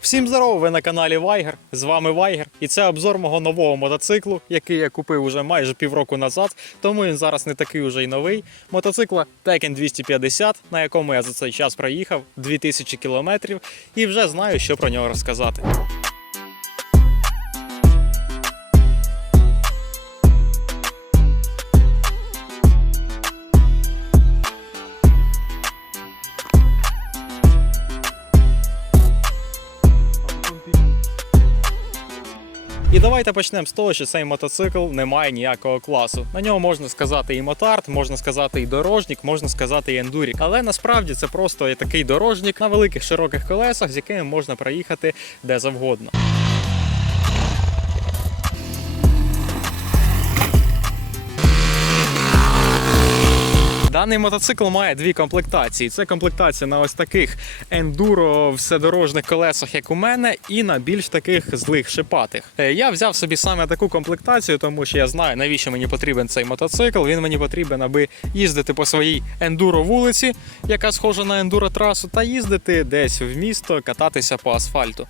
Всім здорово, ви на каналі Вайгер. З вами Вайгер, і це обзор мого нового мотоциклу, який я купив уже майже півроку назад, тому він зараз не такий уже й новий. Мотоцикла Tekken 250, на якому я за цей час проїхав 2000 кілометрів, і вже знаю, що про нього розказати. Давайте почнемо з того, що цей мотоцикл не має ніякого класу. На нього можна сказати і мотард, можна сказати і дорожник, можна сказати і ендурік. Але насправді це просто такий дорожник на великих широких колесах, з якими можна проїхати де завгодно. Даний мотоцикл має дві комплектації. Це комплектація на ось таких ендуро вседорожних колесах, як у мене, і на більш таких злих шипатих. Е, Я взяв собі саме таку комплектацію, тому що я знаю, навіщо мені потрібен цей мотоцикл. Він мені потрібен, аби їздити по своїй ендуро вулиці, яка схожа на ендуро трасу, та їздити десь в місто, кататися по асфальту.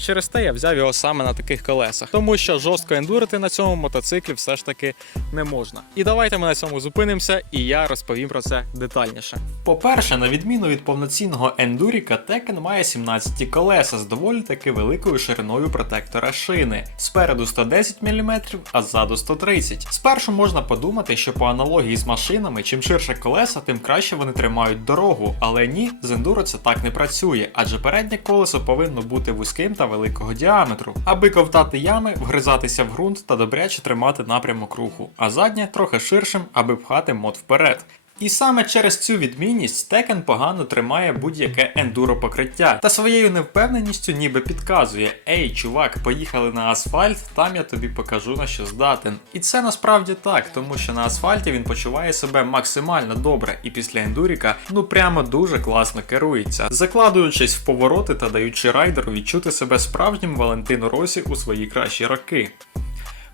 Через те я взяв його саме на таких колесах, тому що жорстко ендурити на цьому мотоциклі все ж таки не можна. І давайте ми на цьому зупинимося, і я розповім про це детальніше. По-перше, на відміну від повноцінного ендуріка, Tekken має 17 колеса з доволі таки великою шириною протектора шини. Спереду 110 мм, а ззаду 130 Спершу можна подумати, що по аналогії з машинами, чим ширше колеса, тим краще вони тримають дорогу. Але ні, з ендуро це так не працює, адже переднє колесо повинно бути вузьким та великого діаметру, аби ковтати ями, вгризатися в ґрунт та добряче тримати напрямок руху, а заднє трохи ширшим, аби пхати мод вперед. І саме через цю відмінність Tekken погано тримає будь-яке ендуро покриття та своєю невпевненістю ніби підказує: Ей, чувак, поїхали на асфальт, там я тобі покажу на що здатен. І це насправді так, тому що на асфальті він почуває себе максимально добре, і після ендуріка ну прямо дуже класно керується, закладуючись в повороти та даючи райдеру відчути себе справжнім Валентино Росі у свої кращі роки.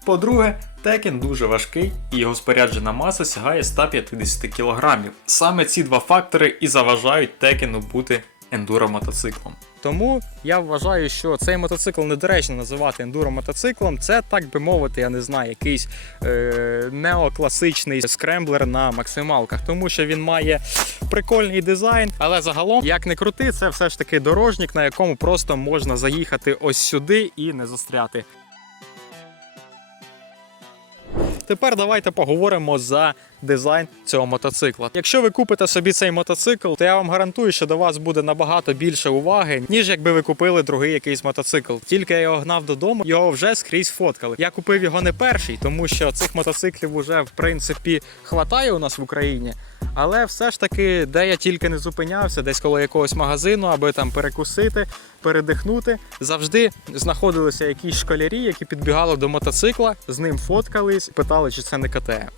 По-друге, Текен дуже важкий і його споряджена маса сягає 150 кг. Саме ці два фактори і заважають Текену бути ендуро-мотоциклом. Тому я вважаю, що цей мотоцикл недоречно називати ендуро-мотоциклом. Це, так би мовити, я не знаю, якийсь е- неокласичний скремблер на максималках, тому що він має прикольний дизайн. Але загалом, як не крути, це все ж таки дорожник, на якому просто можна заїхати ось сюди і не застряти. Тепер давайте поговоримо за дизайн цього мотоцикла. Якщо ви купите собі цей мотоцикл, то я вам гарантую, що до вас буде набагато більше уваги, ніж якби ви купили другий якийсь мотоцикл. Тільки я його гнав додому, його вже скрізь фоткали. Я купив його не перший, тому що цих мотоциклів уже в принципі хватає у нас в Україні. Але все ж таки, де я тільки не зупинявся, десь коло якогось магазину, аби там перекусити, передихнути, завжди знаходилися якісь школярі, які підбігали до мотоцикла, з ним фоткались, питали, чи це не КТМ.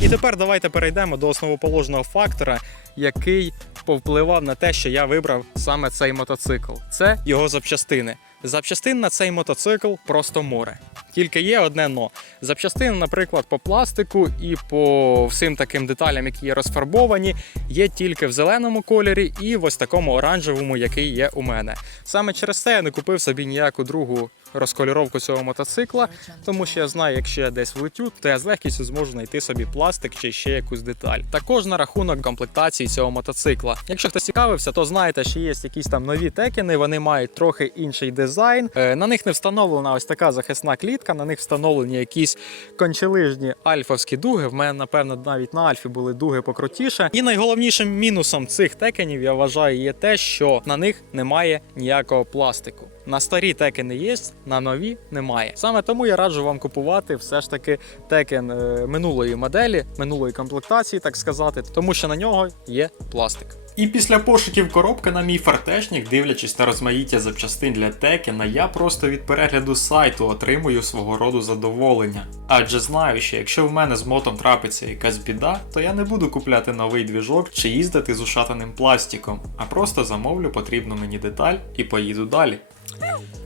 І тепер давайте перейдемо до основоположного фактора, який повпливав на те, що я вибрав саме цей мотоцикл. Це його запчастини. Запчастин на цей мотоцикл просто море. Тільки є одне но. Запчастини, наприклад, по пластику і по всім таким деталям, які є розфарбовані, є тільки в зеленому кольорі і в ось такому оранжевому, який є у мене. Саме через це я не купив собі ніяку другу розкольоровку цього мотоцикла, тому що я знаю, якщо я десь влетю, то я з легкістю зможу знайти собі пластик чи ще якусь деталь. Також на рахунок комплектації цього мотоцикла. Якщо хтось цікавився, то знаєте, що є якісь там нові текени, вони мають трохи інший дизайн. Е, На них не встановлена ось така захисна клітка, на них встановлені якісь кончелижні альфовські дуги. В мене, напевно, навіть на альфі були дуги покрутіше. І найголовнішим мінусом цих текенів я вважаю є те, що на них немає ніякого пластику. На старі текени є, на нові немає. Саме тому я раджу вам купувати все ж таки текен е, минулої моделі, минулої комплектації, так сказати, тому що на нього є пластик. І після пошуків коробки на мій фартешник, дивлячись на розмаїття запчастин для Текена, я просто від перегляду сайту отримую свого роду задоволення. Адже знаю, що якщо в мене з мотом трапиться якась біда, то я не буду купляти новий двіжок чи їздити з ушатаним пластиком, а просто замовлю потрібну мені деталь і поїду далі.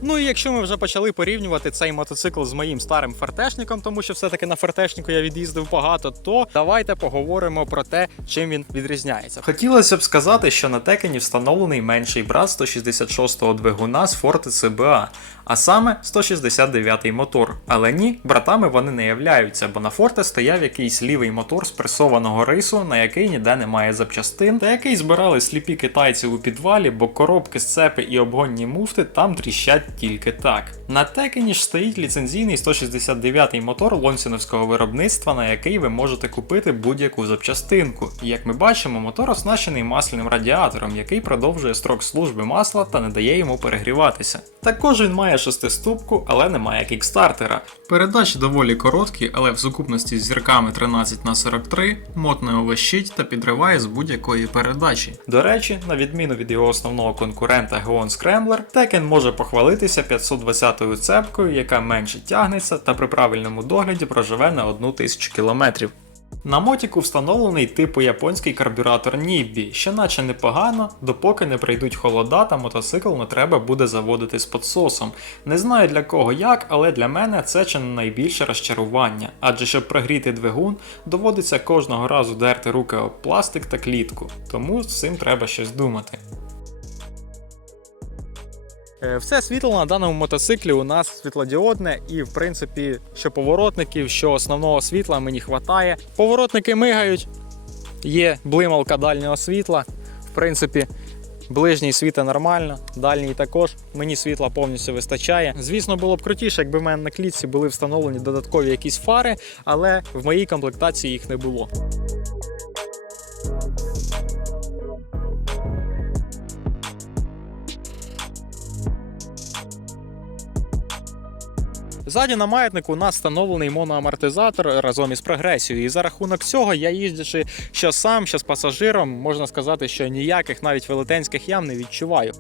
Ну і якщо ми вже почали порівнювати цей мотоцикл з моїм старим фертешником, тому що все-таки на фертешнику я від'їздив багато, то давайте поговоримо про те, чим він відрізняється. Хотілося б сказати, що на текені встановлений менший брат 166-го двигуна з Forte CBA, а саме 169-й мотор. Але ні, братами вони не являються, бо на Forte стояв якийсь лівий мотор з пресованого рису, на який ніде немає запчастин, та який збирали сліпі китайці у підвалі, бо коробки, сцепи і обгонні муфти там тріщать тільки так. На текені ж стоїть ліцензійний 169-й мотор лонсіновського виробництва, на який ви можете купити будь-яку запчастинку. І як ми бачимо, мотор оснащений масляним радіатором, який продовжує строк служби масла та не дає йому перегріватися. Також він має шестиступку, але не має кікстартера. Передачі доволі короткі, але в сукупності з зірками 13 на 43 мод не овощить та підриває з будь-якої передачі. До речі, на відміну від його основного конкурента Geon Scrambler, Tekken може похвалитися 520-ю цепкою, яка менше тягнеться та при правильному догляді проживе на 1000 кілометрів. На мотіку встановлений типу японський карбюратор Ніббі, що наче непогано, допоки не прийдуть холода та мотоцикл не треба буде заводити з подсосом. Не знаю для кого як, але для мене це чи не найбільше розчарування, адже щоб прогріти двигун, доводиться кожного разу дерти руки об пластик та клітку, тому з цим треба щось думати. Е, Все світло на даному мотоциклі у нас світлодіодне, і в принципі, що поворотників, що основного світла мені вистачає. Поворотники мигають, є блималка дальнього світла. В принципі, ближній світа нормально, дальній також. Мені світла повністю вистачає. Звісно, було б крутіше, якби в мене на клітці були встановлені додаткові якісь фари, але в моїй комплектації їх не було. Ззаді на маятнику у нас встановлений моноамортизатор разом із прогресією. І за рахунок цього я їздячи що сам, що з пасажиром, можна сказати, що ніяких навіть велетенських ям не відчуваю.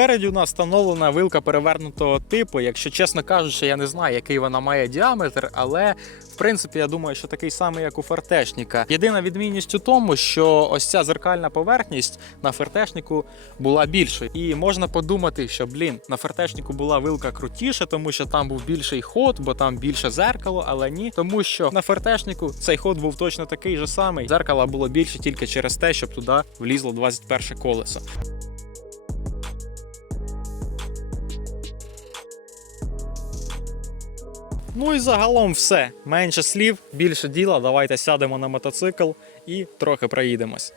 Спереді у нас встановлена вилка перевернутого типу. Якщо чесно кажучи, я не знаю, який вона має діаметр, але в принципі я думаю, що такий самий, як у фертешніка. Єдина відмінність у тому, що ось ця зеркальна поверхність на фертешніку була більшою. І можна подумати, що блін, на фертешніку була вилка крутіша, тому що там був більший ход, бо там більше зеркало, але ні, тому що на фертешніку цей ход був точно такий же самий. Зеркала було більше тільки через те, щоб туди влізло 21 колесо. Ну і загалом все. Менше слів, більше діла. Давайте сядемо на мотоцикл і трохи проїдемось.